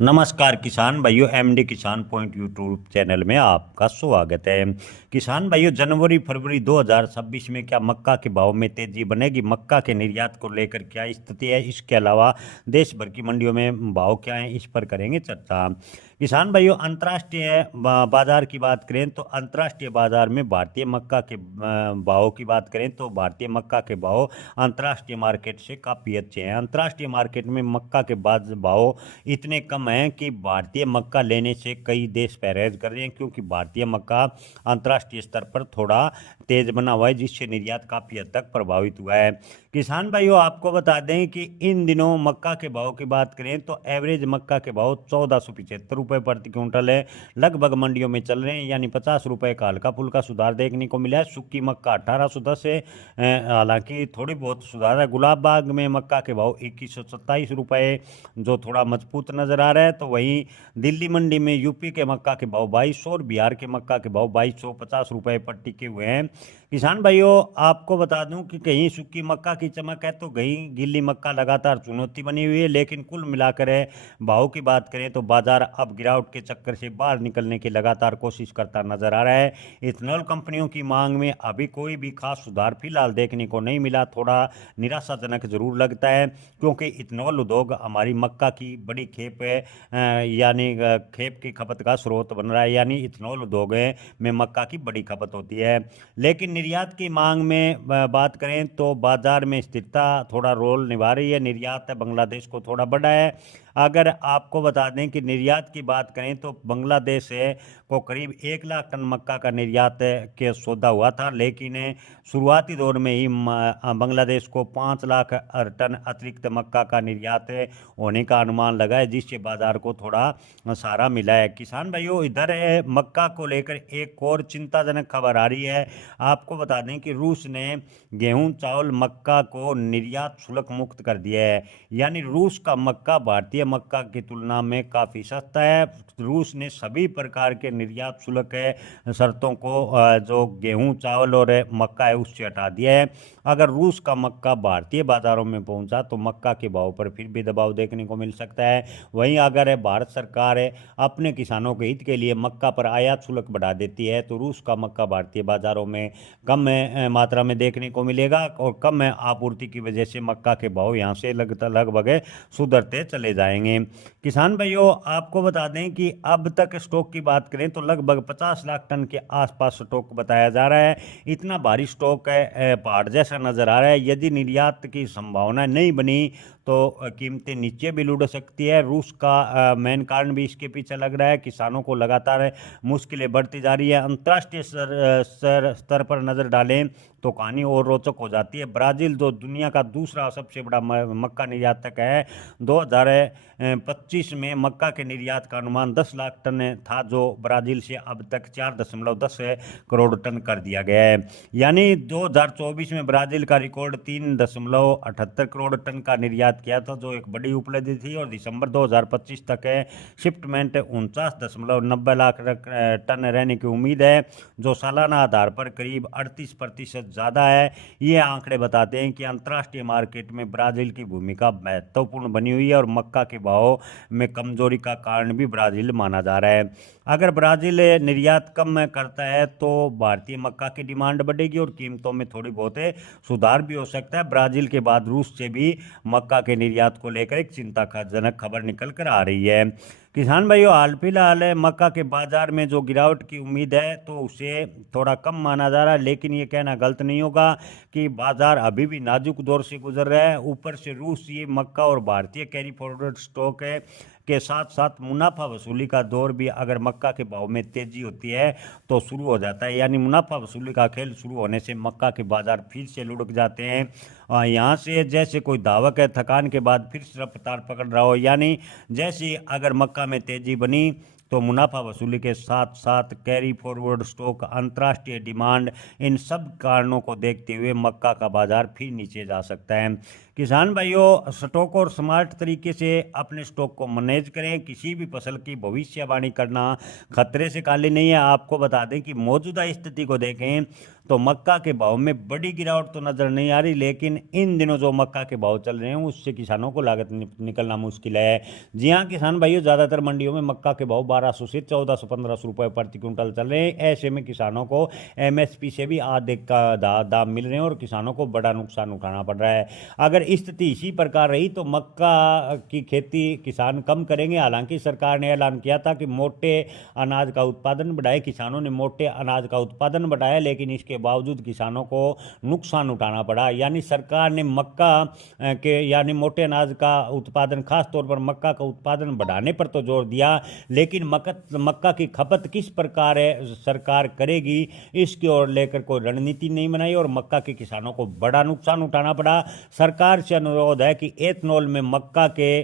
नमस्कार किसान भाइयों, एमडी किसान पॉइंट यूट्यूब चैनल में आपका स्वागत है। किसान भाइयों, जनवरी फरवरी 2026 में क्या मक्का के भाव में तेजी बनेगी? मक्का के निर्यात को लेकर क्या स्थिति है? इसके अलावा देश भर की मंडियों में भाव क्या है, इस पर करेंगे चर्चा। किसान भाइयों, अंतर्राष्ट्रीय बाजार की बात करें तो अंतर्राष्ट्रीय बाजार में भारतीय मक्का के भाव की बात करें तो भारतीय मक्का के भाव अंतर्राष्ट्रीय मार्केट से काफ़ी अच्छे हैं। अंतर्राष्ट्रीय मार्केट में मक्का के भाव इतने कम हैं कि भारतीय मक्का लेने से कई देश परहेज कर रहे हैं, क्योंकि भारतीय मक्का अंतर्राष्ट्रीय स्तर पर थोड़ा तेज बना हुआ है, जिससे निर्यात काफ़ी हद तक प्रभावित हुआ है। किसान भाइयों, आपको बता दें कि इन दिनों मक्का के भाव की बात करें तो एवरेज मक्का के भाव 1475 प्रति क्विंटल है, लगभग मंडियों में चल रहे हैं, यानी 50 रुपये का हल्का फुल्का सुधार देखने को मिला है। सूखी मक्का 1810 है, हालांकि थोड़ी बहुत सुधार है। गुलाब बाग में मक्का के भाव 2127 रुपये, जो थोड़ा मजबूत नज़र आ रहा है। तो वहीं दिल्ली मंडी में यूपी के मक्का के भाव 2200 और बिहार के मक्का के भाव 2250 रुपये पर टिके हुए हैं। किसान भाइयों, आपको बता दूं कि कहीं सूखी मक्का की चमक है तो कहीं गीली मक्का लगातार चुनौती बनी हुई है, लेकिन कुल मिलाकर भाव की बात करें तो बाजार अब गिरावट के चक्कर से बाहर निकलने की लगातार कोशिश करता नजर आ रहा है। इथेनॉल कंपनियों की मांग में अभी कोई भी खास सुधार फिलहाल देखने को नहीं मिला। थोड़ा निराशाजनक जरूर लगता है, क्योंकि इथेनॉल उद्योग हमारी मक्का की बड़ी खेप है, यानी खेप की खपत का स्रोत बन रहा है, यानी इथेनॉल उद्योग में मक्का की बड़ी खपत होती है। लेकिन निर्यात की मांग में बात करें तो बाजार में स्थिरता थोड़ा रोल निभा रही है। निर्यात बांग्लादेश को थोड़ा बढ़ा है। अगर आपको बता दें कि निर्यात की बात करें तो बांग्लादेश को करीब 1 लाख टन मक्का का निर्यात के सौदा हुआ था, लेकिन शुरुआती दौर में ही बांग्लादेश को 5 लाख टन अतिरिक्त मक्का का निर्यात होने का अनुमान लगा है, जिससे बाजार को थोड़ा सहारा मिला है। किसान भाइयों, इधर मक्का को लेकर एक और चिंताजनक खबर आ रही है। आपको बता दें कि रूस ने गेहूं, चावल, मक्का को निर्यात शुल्क मुक्त कर दिया है, यानी रूस का मक्का भारतीय मक्का की तुलना में काफ़ी सस्ता है। रूस ने सभी प्रकार के निर्यात शुल्क शर्तों को जो गेहूं, चावल और मक्का है उससे हटा दिया है। अगर रूस का मक्का भारतीय बाजारों में पहुंचा तो मक्का के भाव पर फिर भी दबाव देखने को मिल सकता है। वहीं अगर भारत सरकार अपने किसानों के हित के लिए मक्का पर आयात शुल्क बढ़ा देती है तो रूस का मक्का भारतीय बाजारों में कम मात्रा में देखने को मिलेगा, और कम आपूर्ति की वजह से मक्का के भाव यहाँ से लगभग सुधरते चले जाएंगे। किसान भाइयों, आपको बता दें कि अब तक स्टॉक की बात करें तो लगभग 50 लाख टन के आसपास स्टॉक बताया जा रहा है। इतना भारी स्टॉक है, पहाड़ जैसा नजर आ रहा है। यदि निर्यात की संभावना नहीं बनी तो कीमतें नीचे भी लुढ़क सकती है। रूस का मेन कारण भी इसके पीछे लग रहा है। किसानों को लगातार मुश्किलें बढ़ती जा रही है। अंतर्राष्ट्रीय स्तर पर नज़र डालें तो कहानी और रोचक हो जाती है। ब्राज़ील, जो दुनिया का दूसरा सबसे बड़ा मक्का निर्यातक है, 2025 में मक्का के निर्यात का अनुमान 10 लाख टन था, जो ब्राज़ील से अब तक 4.10 करोड़ टन कर दिया गया है। यानी 2024 में ब्राज़ील का रिकॉर्ड 3.78 करोड़ टन का निर्यात किया था, जो एक बड़ी उपलब्धि थी। और दिसंबर 2025 तक शिपमेंट 49.90 लाख टन रहने की उम्मीद है, जो सालाना आधार पर करीब 38% ज़्यादा है। ये आंकड़े बताते हैं कि अंतर्राष्ट्रीय मार्केट में ब्राज़ील की भूमिका महत्वपूर्ण बनी हुई है, और मक्का के भाव में कमजोरी का कारण भी ब्राज़ील माना जा रहा है। अगर ब्राज़ील निर्यात कम करता है तो भारतीय मक्का की डिमांड बढ़ेगी और कीमतों में थोड़ी बहुत सुधार भी हो सकता है। ब्राज़ील के बाद रूस से भी मक्का के निर्यात को लेकर एक चिंताजनक खबर निकल कर आ रही है। किसान भाइयों, हाल फिलहाल मक्का के बाजार में जो गिरावट की उम्मीद है तो उसे थोड़ा कम माना जा रहा है, लेकिन ये कहना गलत नहीं होगा कि बाजार अभी भी नाजुक दौर से गुजर रहा है। ऊपर से रूस ये मक्का और भारतीय कैरी फॉरवर्ड स्टॉक के साथ साथ मुनाफा वसूली का दौर भी अगर मक्का के भाव में तेजी होती है तो शुरू हो जाता है, यानी मुनाफा वसूली का खेल शुरू होने से मक्का के बाजार फिर से लुढ़क जाते हैं। यहाँ से जैसे कोई धावक है, थकान के बाद फिर से रफ्तार पकड़ रहा हो, यानी जैसे अगर मक्का में तेजी बनी तो मुनाफा वसूली के साथ साथ कैरी फॉरवर्ड स्टॉक, अंतर्राष्ट्रीय डिमांड, इन सब कारणों को देखते हुए मक्का का बाजार फिर नीचे जा सकता है। किसान भाइयों, स्टॉक और स्मार्ट तरीके से अपने स्टॉक को मैनेज करें। किसी भी फसल की भविष्यवाणी करना खतरे से खाली नहीं है। आपको बता दें कि मौजूदा स्थिति को देखें तो मक्का के भाव में बड़ी गिरावट तो नज़र नहीं आ रही, लेकिन इन दिनों जो मक्का के भाव चल रहे हैं उससे किसानों को लागत निकलना मुश्किल है। जी हाँ किसान भाइयों, ज़्यादातर मंडियों में मक्का के भाव 1200 से 1400-1500 रुपये प्रति क्विंटल चल रहे हैं। ऐसे में किसानों को एमएसपी से भी आधे का दाम मिल रहे हैं और किसानों को बड़ा नुकसान उठाना पड़ रहा है। अगर स्थिति इसी प्रकार रही तो मक्का की खेती किसान कम करेंगे। हालांकि सरकार ने ऐलान किया था कि मोटे अनाज का उत्पादन बढ़ाए, किसानों ने मोटे अनाज का उत्पादन बढ़ाया, लेकिन इसके बावजूद किसानों को नुकसान उठाना पड़ा। यानी सरकार ने मक्का के यानी मोटे अनाज का उत्पादन, खास तौर पर मक्का का उत्पादन बढ़ाने पर तो जोर दिया, लेकिन मक्का की खपत किस प्रकार है सरकार करेगी इसकी ओर लेकर कोई रणनीति नहीं बनाई और मक्का के किसानों को बड़ा नुकसान उठाना पड़ा। सरकार से अनुरोध है कि एथनॉल में मक्का के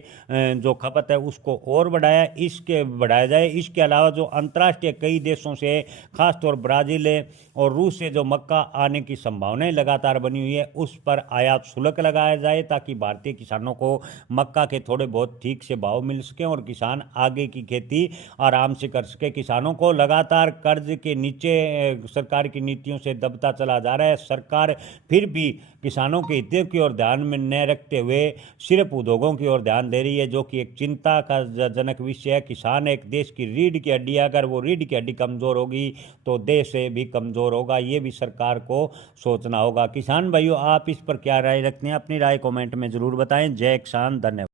जो खपत है उसको और बढ़ाया जाए। इसके अलावा जो अंतर्राष्ट्रीय कई देशों से, खासतौर ब्राज़ील और रूस से जो मक्का आने की संभावनाएं लगातार बनी हुई है उस पर आयात शुल्क लगाया जाए, ताकि भारतीय किसानों को मक्का के थोड़े बहुत ठीक से भाव मिल सकें और किसान आगे की खेती आराम से कर सके। किसानों को लगातार कर्ज के नीचे सरकार की नीतियों से दबता चला जा रहा है। सरकार फिर भी किसानों के हितों की ओर ध्यान में न रखते हुए सिर्फ उद्योगों की ओर ध्यान दे रही है, जो कि एक चिंता का जनक विषय है। किसान एक देश की रीढ़ की हड्डी है, अगर वो रीढ़ की हड्डी कमज़ोर होगी तो देश से भी कमज़ोर होगा। ये भी सरकार को सोचना होगा। किसान भाइयों, आप इस पर क्या राय रखते हैं? अपनी राय कमेंट में ज़रूर बताएं। जय किसान, धन्यवाद।